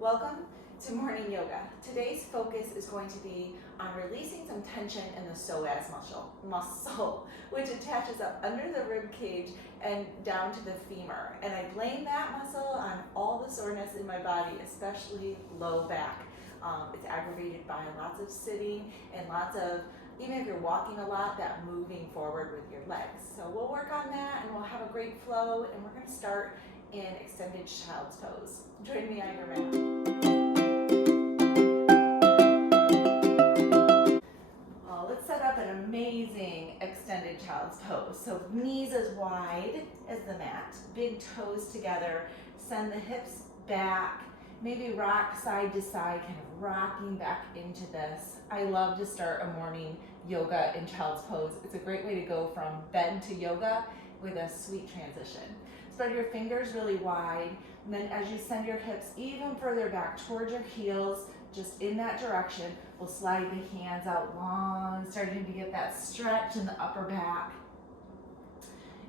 Welcome to morning yoga. Today's focus is going to be on releasing some tension in the psoas muscle, which attaches up under the rib cage and down to the femur. And I blame that muscle on all the soreness in my body, especially low back. It's aggravated by lots of sitting and lots of, even if you're walking a lot, that moving forward with your legs. So we'll work on that and we'll have a great flow, and we're going to start in extended child's pose. Join me on your mat. Let's set up an amazing extended child's pose. So knees as wide as the mat, big toes together, send the hips back, maybe rock side to side, kind of rocking back into this. I love to start a morning yoga in child's pose. It's a great way to go from bed to yoga with a sweet transition. Spread your fingers really wide, and then as you send your hips even further back towards your heels, just in that direction, we'll slide the hands out long, starting to get that stretch in the upper back.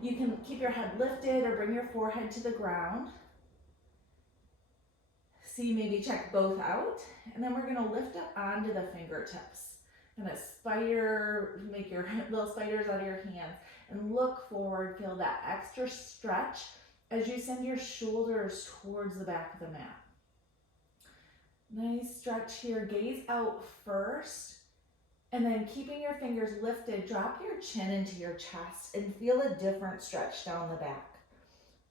You can keep your head lifted or bring your forehead to the ground. See, maybe check both out, and then we're gonna lift up onto the fingertips. Gonna spider, make your little spiders out of your hands, and look forward, feel that extra stretch as you send your shoulders towards the back of the mat. Nice stretch here, gaze out first, and then keeping your fingers lifted, drop your chin into your chest and feel a different stretch down the back.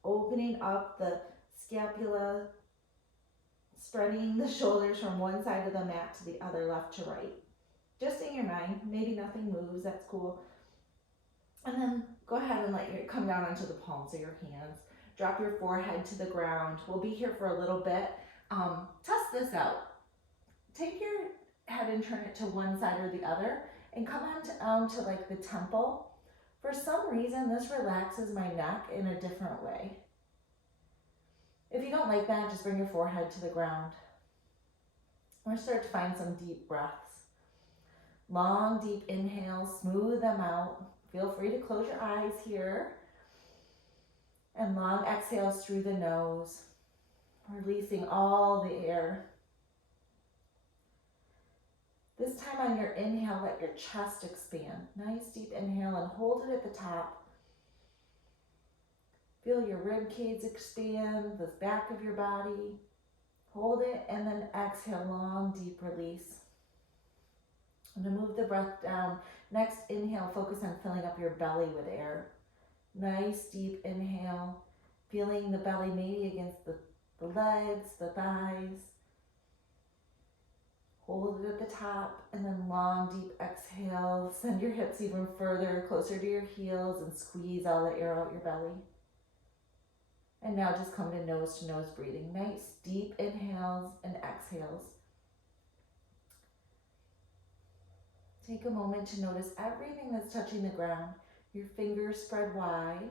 Opening up the scapula, spreading the shoulders from one side of the mat to the other, left to right. Just in your mind, maybe nothing moves, that's cool. And then go ahead and let it come down onto the palms of your hands. Drop your forehead to the ground. We'll be here for a little bit. Test this out. Take your head and turn it to one side or the other, and come on to like the temple. For some reason, this relaxes my neck in a different way. If you don't like that, just bring your forehead to the ground. We're going to start to find some deep breaths. Long, deep inhales, smooth them out. Feel free to close your eyes here. And long exhales through the nose, releasing all the air. This time on your inhale, let your chest expand. Nice deep inhale and hold it at the top. Feel your rib cage expand, the back of your body. Hold it and then exhale, long deep release. And to move the breath down, next inhale, focus on filling up your belly with air. Nice deep inhale, feeling the belly maybe against the legs, the thighs. Hold it at the top, and then long deep exhale. Send your hips even further, closer to your heels, and squeeze all the air out your belly. And now just come to nose breathing. Nice deep inhales and exhales. Take a moment to notice everything that's touching the ground. Your fingers spread wide,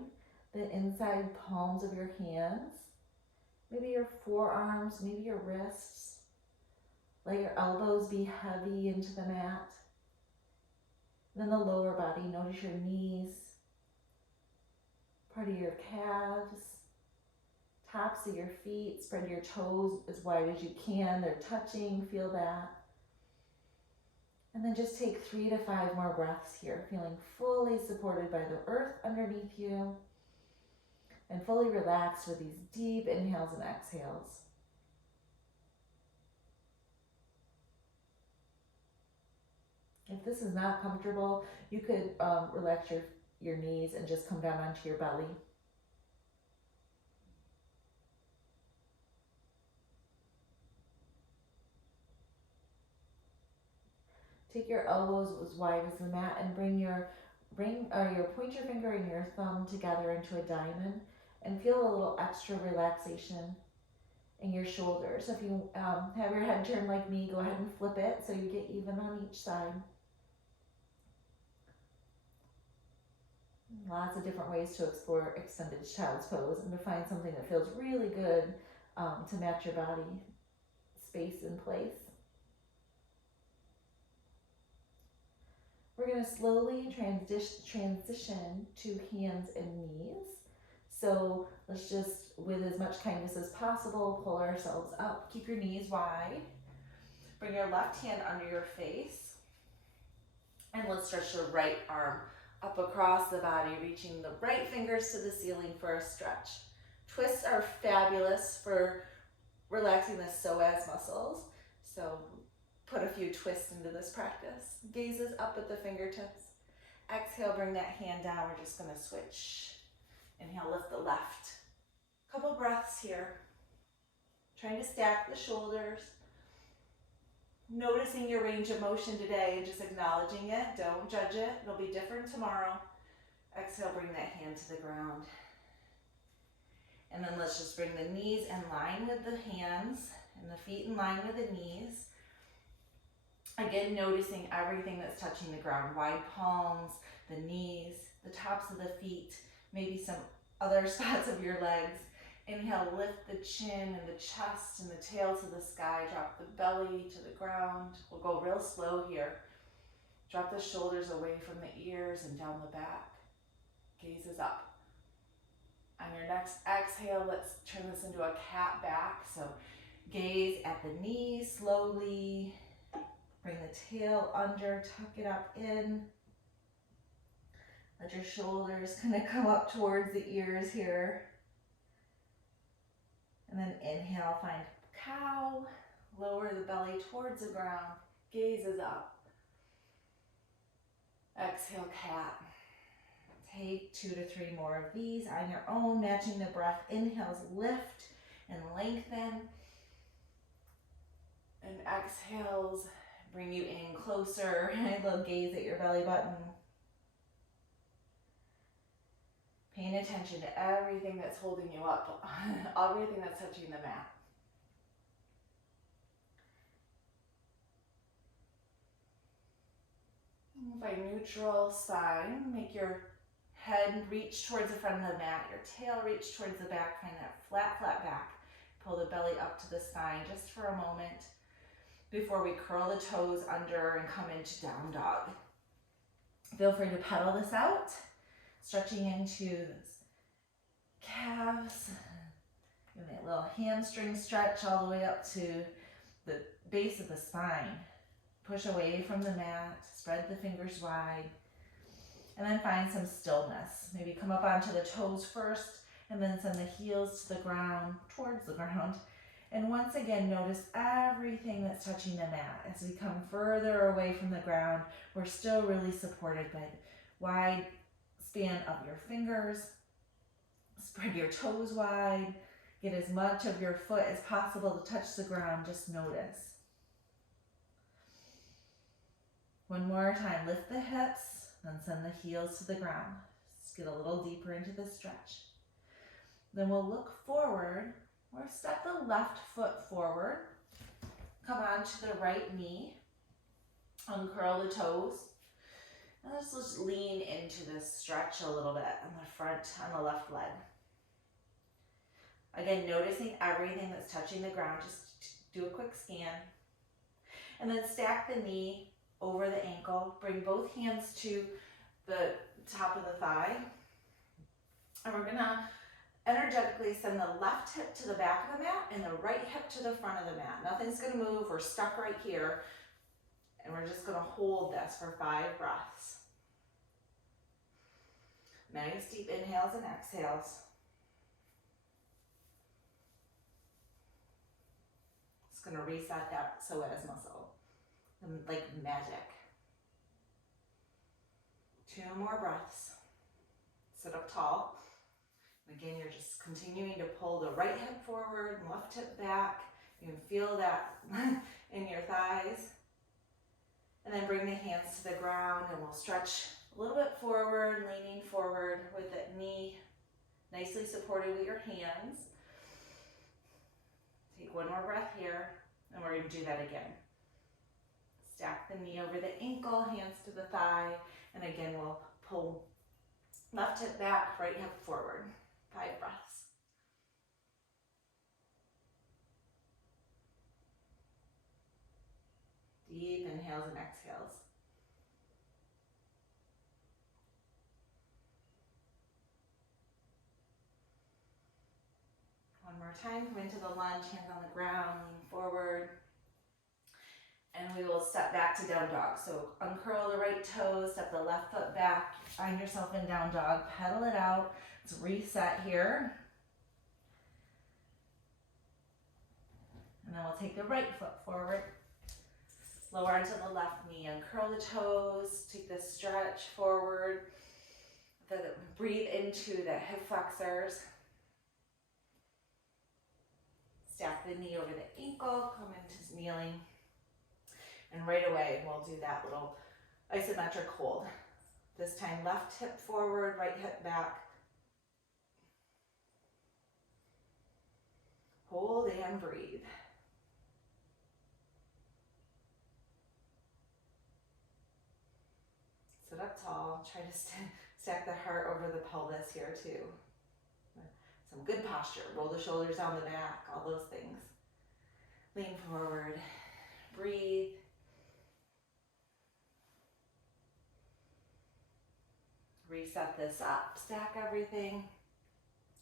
the inside palms of your hands, maybe your forearms, maybe your wrists. Let your elbows be heavy into the mat. Then the lower body, notice your knees, part of your calves, tops of your feet. Spread your toes as wide as you can. They're touching, feel that. And then just take 3 to 5 more breaths here, feeling fully supported by the earth underneath you and fully relaxed with these deep inhales and exhales. If this is not comfortable, you could relax your knees and just come down onto your belly. Take your elbows as wide as the mat and point your finger and your thumb together into a diamond, and feel a little extra relaxation in your shoulders. If you have your head turned like me, go ahead and flip it so you get even on each side. Lots of different ways to explore extended child's pose and to find something that feels really good to match your body, space, and place. We're going to slowly transition to hands and knees. So let's just, with as much kindness as possible, pull ourselves up. Keep your knees wide. Bring your left hand under your face. And let's stretch your right arm up across the body, reaching the right fingers to the ceiling for a stretch. Twists are fabulous for relaxing the psoas muscles. So put a few twists into this practice. Gazes up at the fingertips. Exhale, bring that hand down. We're just going to switch. Inhale, lift the left. Couple breaths here. Trying to stack the shoulders. Noticing your range of motion today and just acknowledging it. Don't judge it. It'll be different tomorrow. Exhale, bring that hand to the ground. And then let's just bring the knees in line with the hands and the feet in line with the knees. Again, noticing everything that's touching the ground. Wide palms, the knees, the tops of the feet, maybe some other spots of your legs. Inhale, lift the chin and the chest and the tail to the sky. Drop the belly to the ground. We'll go real slow here. Drop the shoulders away from the ears and down the back. Gazes up. On your next exhale, let's turn this into a cat back. So gaze at the knees slowly. Bring the tail under, tuck it up in. Let your shoulders kind of come up towards the ears here. And then inhale, find cow. Lower the belly towards the ground. Gazes up. Exhale, cat. Take 2 to 3 more of these on your own, matching the breath. Inhales, lift and lengthen. And exhales, bring you in closer. I love gaze at your belly button. Paying attention to everything that's holding you up, everything that's touching the mat. By neutral spine, make your head reach towards the front of the mat, your tail reach towards the back, find that flat back. Pull the belly up to the spine just for a moment before we curl the toes under and come into down dog. Feel free to pedal this out, stretching into calves, and that little hamstring stretch all the way up to the base of the spine. Push away from the mat, spread the fingers wide, and then find some stillness. Maybe come up onto the toes first, and then send the heels to the ground, towards the ground. And once again, notice everything that's touching the mat. As we come further away from the ground, we're still really supported by the wide span of your fingers. Spread your toes wide. Get as much of your foot as possible to touch the ground. Just notice. One more time, lift the hips, then send the heels to the ground. Just get a little deeper into the stretch. Then we'll look forward, or step the left foot forward. Come onto the right knee, uncurl the toes. And let's just lean into this stretch a little bit on the front, on the left leg. Again, noticing everything that's touching the ground, just do a quick scan. And then stack the knee over the ankle. Bring both hands to the top of the thigh. And we're gonna energetically send the left hip to the back of the mat and the right hip to the front of the mat. Nothing's gonna move, we're stuck right here. And we're just gonna hold this for 5 breaths. Nice deep inhales and exhales. It's gonna reset that psoas muscle, like magic. 2 more breaths. Sit up tall. Again, you're just continuing to pull the right hip forward and left hip back. You can feel that in your thighs. And then bring the hands to the ground and we'll stretch a little bit forward, leaning forward with that knee nicely supported with your hands. Take 1 more breath here, and we're going to do that again. Stack the knee over the ankle, hands to the thigh, and again we'll pull left hip back, right hip forward. 5 breaths. Deep inhales and exhales. time. Come into the lunge, hands on the ground, lean forward. And we will step back to down dog. So uncurl the right toes, step the left foot back, find yourself in down dog, pedal it out. Let's reset here. And then we'll take the right foot forward. Lower onto the left knee, uncurl the toes, take this stretch forward. Breathe into the hip flexors. Stack the knee over the ankle, come into kneeling. And right away, we'll do that little isometric hold. This time, left hip forward, right hip back. Hold and breathe. Sit up tall. Try to stack the heart over the pelvis here too. Some good posture. Roll the shoulders down the back, all those things. Lean forward. Breathe. Reset this up, stack everything,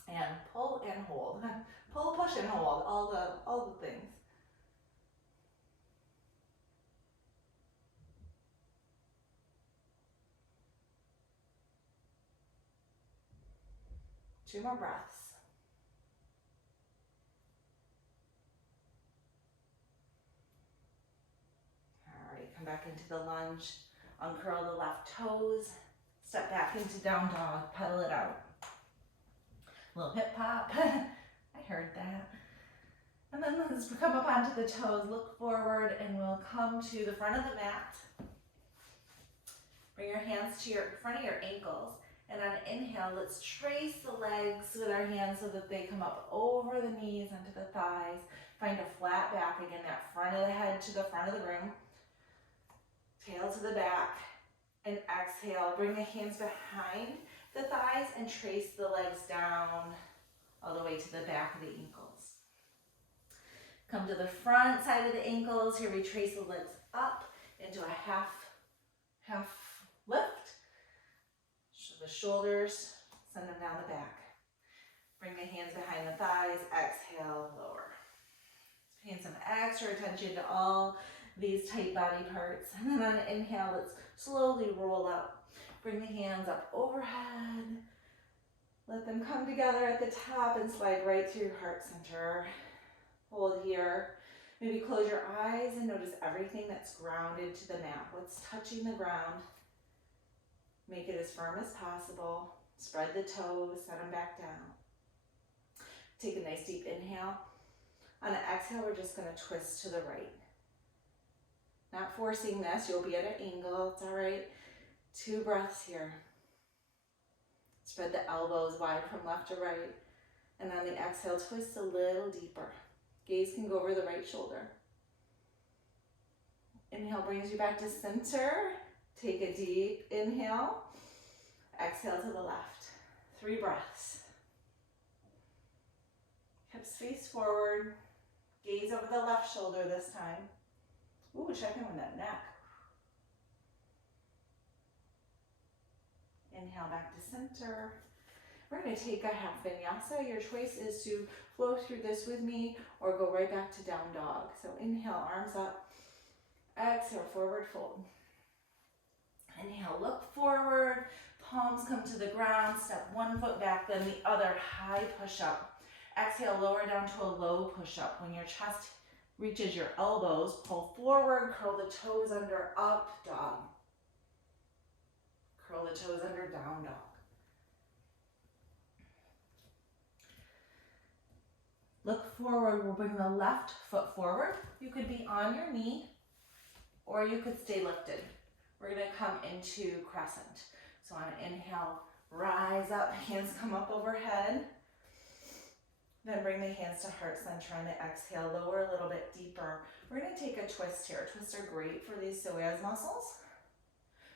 and pull and hold. Pull, push, and hold, all the things. Two more breaths. All right, come back into the lunge. Uncurl the left toes. Step back into down dog, pedal it out. Little hip hop, I heard that. And then let's come up onto the toes, look forward, and we'll come to the front of the mat. Bring your hands to your front of your ankles. And on inhale, let's trace the legs with our hands so that they come up over the knees, onto the thighs. Find a flat back, again, that front of the head to the front of the room. Tail to the back. And exhale, bring the hands behind the thighs and trace the legs down all the way to the back of the ankles. Come to the front side of the ankles. Here we trace the legs up into a half lift. The shoulders, send them down the back. Bring the hands behind the thighs, exhale, lower. Paying some extra attention to all these tight body parts. And then on inhale, let's slowly roll up. Bring the hands up overhead. Let them come together at the top and slide right through your heart center. Hold here. Maybe close your eyes and notice everything that's grounded to the mat. What's touching the ground. Make it as firm as possible. Spread the toes, set them back down. Take a nice deep inhale. On an exhale, we're just going to twist to the right. Not forcing this, you'll be at an angle, it's all right. 2 breaths here. Spread the elbows wide from left to right. And on the exhale, twist a little deeper. Gaze can go over the right shoulder. Inhale brings you back to center. Take a deep inhale. Exhale to the left. 3 breaths. Hips face forward. Gaze over the left shoulder this time. Ooh, check in with that neck. Inhale back to center. We're going to take a half vinyasa. Your choice is to flow through this with me or go right back to down dog. So inhale, arms up. Exhale, forward fold. Inhale, look forward. Palms come to the ground. Step 1 foot back, then the other, high push up. Exhale, lower down to a low push up. When your chest reaches your elbows, pull forward, curl the toes under, up dog. Curl the toes under, down dog. Look forward, we'll bring the left foot forward. You could be on your knee or you could stay lifted. We're gonna come into crescent. So on an inhale, rise up, hands come up overhead. Then bring the hands to heart center on the exhale, lower a little bit deeper. We're gonna take a twist here. Twists are great for these psoas muscles.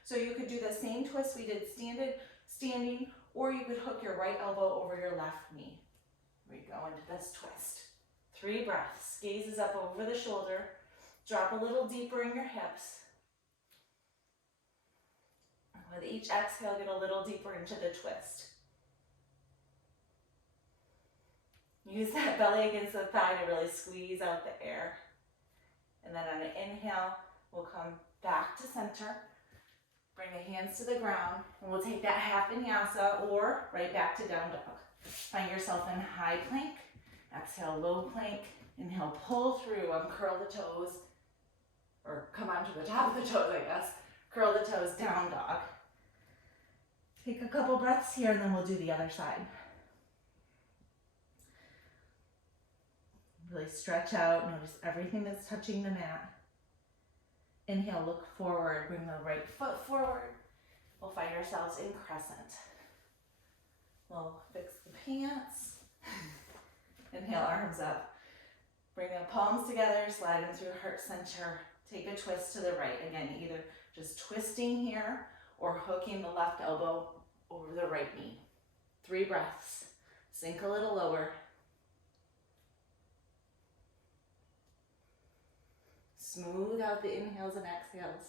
So you could do the same twist we did standing, or you could hook your right elbow over your left knee. We go into this twist. 3 breaths. Gaze is up over the shoulder. Drop a little deeper in your hips. With each exhale, get a little deeper into the twist. Use that belly against the thigh to really squeeze out the air. And then on an inhale, we'll come back to center. Bring the hands to the ground, and we'll take that half vinyasa or right back to down dog. Find yourself in high plank. Exhale, low plank. Inhale, pull through, uncurl the toes, or come onto the top of the toes, I guess. Curl the toes, down dog. Take a couple breaths here, and then we'll do the other side. Really stretch out, notice everything that's touching the mat. Inhale, look forward, bring the right foot forward. We'll find ourselves in crescent. We'll fix the pants. Inhale, arms up. Bring the palms together, slide them through heart center. Take a twist to the right. Again, either just twisting here or hooking the left elbow over the right knee. 3 breaths. Sink a little lower. Smooth out the inhales and exhales.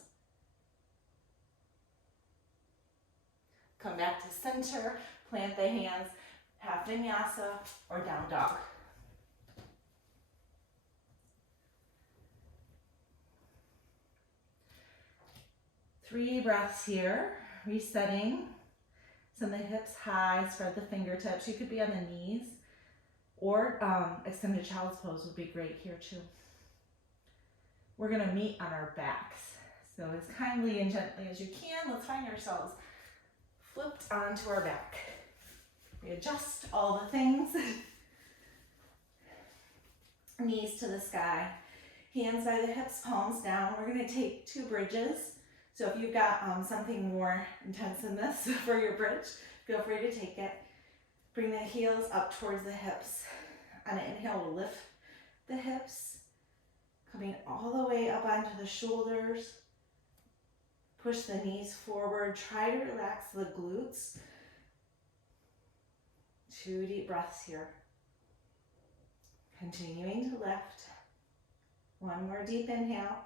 Come back to center, plant the hands, half vinyasa or down dog. Three breaths here, resetting. Send the hips high, spread the fingertips. You could be on the knees or extended child's pose would be great here too. We're gonna meet on our backs. So as kindly and gently as you can, let's find ourselves flipped onto our back. Readjust all the things. Knees to the sky, hands by the hips, palms down. We're gonna take 2 bridges. So if you've got something more intense than this for your bridge, feel free to take it. Bring the heels up towards the hips. On an inhale, we'll lift the hips. Coming all the way up onto the shoulders. Push the knees forward. Try to relax the glutes. 2 deep breaths here. Continuing to lift. 1 more deep inhale.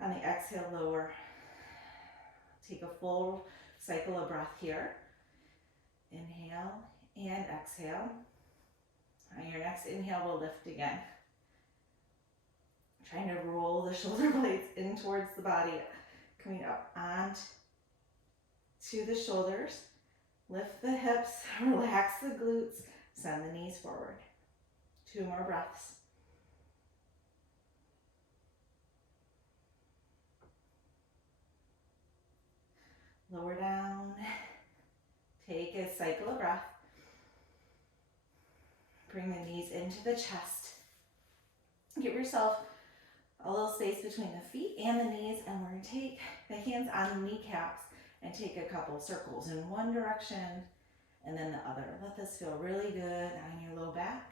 On the exhale, lower. Take a full cycle of breath here. Inhale and exhale. On your next inhale, we'll lift again. Trying to roll the shoulder blades in towards the body, coming up onto the shoulders. Lift the hips, relax the glutes, send the knees forward. 2 more breaths. Lower down. Take a cycle of breath. Bring the knees into the chest. Give yourself a little space between the feet and the knees, and we're going to take the hands on the kneecaps and take a couple circles in one direction and then the other. Let this feel really good on your low back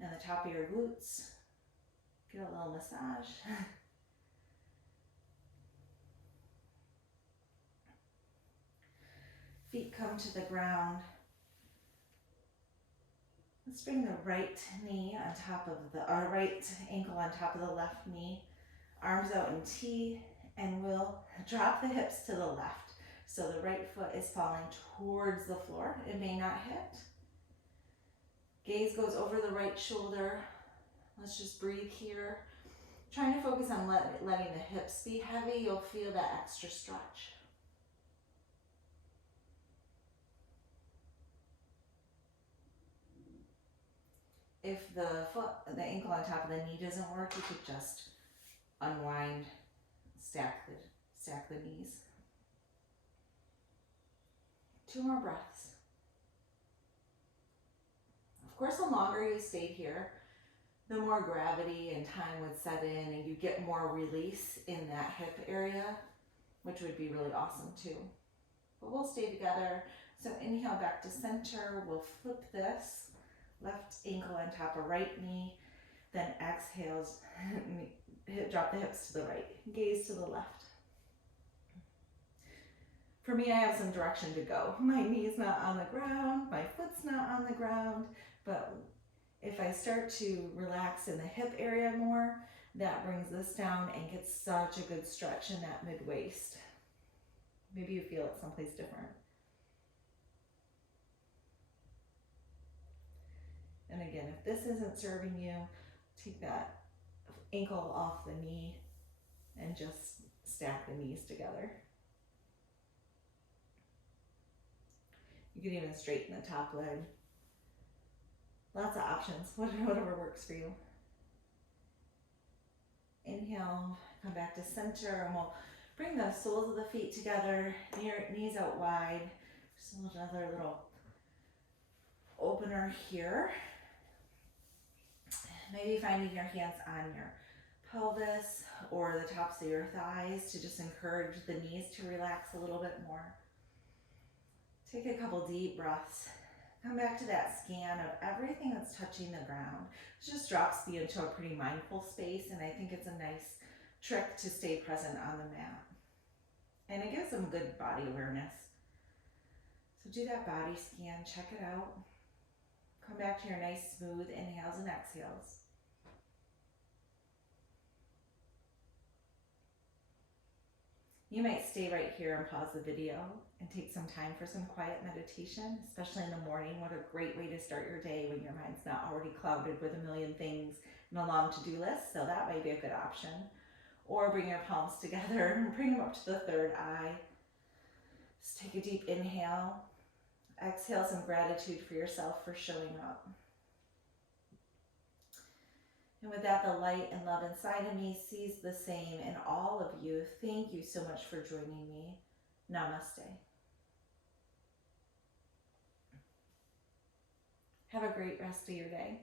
and the top of your glutes. Get a little massage. Feet come to the ground. Let's bring the right knee on top of our right ankle on top of the left knee. Arms out in T, and we'll drop the hips to the left. So the right foot is falling towards the floor. It may not hit. Gaze goes over the right shoulder. Let's just breathe here. Trying to focus on letting the hips be heavy. You'll feel that extra stretch. If the ankle on top of the knee doesn't work, you could just unwind, stack the knees. 2 more breaths. Of course, the longer you stayed here, the more gravity and time would set in and you get more release in that hip area, which would be really awesome too. But we'll stay together. So inhale back to center. We'll flip this. Left ankle on top of right knee, then exhales, drop the hips to the right, gaze to the left. For me, I have some direction to go. My knee's not on the ground, my foot's not on the ground, but if I start to relax in the hip area more, that brings this down and gets such a good stretch in that mid-waist. Maybe you feel it someplace different. And again, if this isn't serving you, take that ankle off the knee and just stack the knees together. You can even straighten the top leg. Lots of options, whatever works for you. Inhale, come back to center, and we'll bring the soles of the feet together, knees out wide. Just another little opener here. Maybe finding your hands on your pelvis or the tops of your thighs to just encourage the knees to relax a little bit more. Take a couple deep breaths. Come back to that scan of everything that's touching the ground. It just drops me into a pretty mindful space, and I think it's a nice trick to stay present on the mat. And it gives them good body awareness. So do that body scan, check it out. Come back to your nice smooth inhales and exhales. You might stay right here and pause the video and take some time for some quiet meditation, especially in the morning. What a great way to start your day when your mind's not already clouded with a million things and a long to-do list. So that might be a good option. Or bring your palms together and bring them up to the third eye. Just take a deep inhale. Exhale some gratitude for yourself for showing up. And with that, the light and love inside of me sees the same in all of you. Thank you so much for joining me. Namaste. Have a great rest of your day.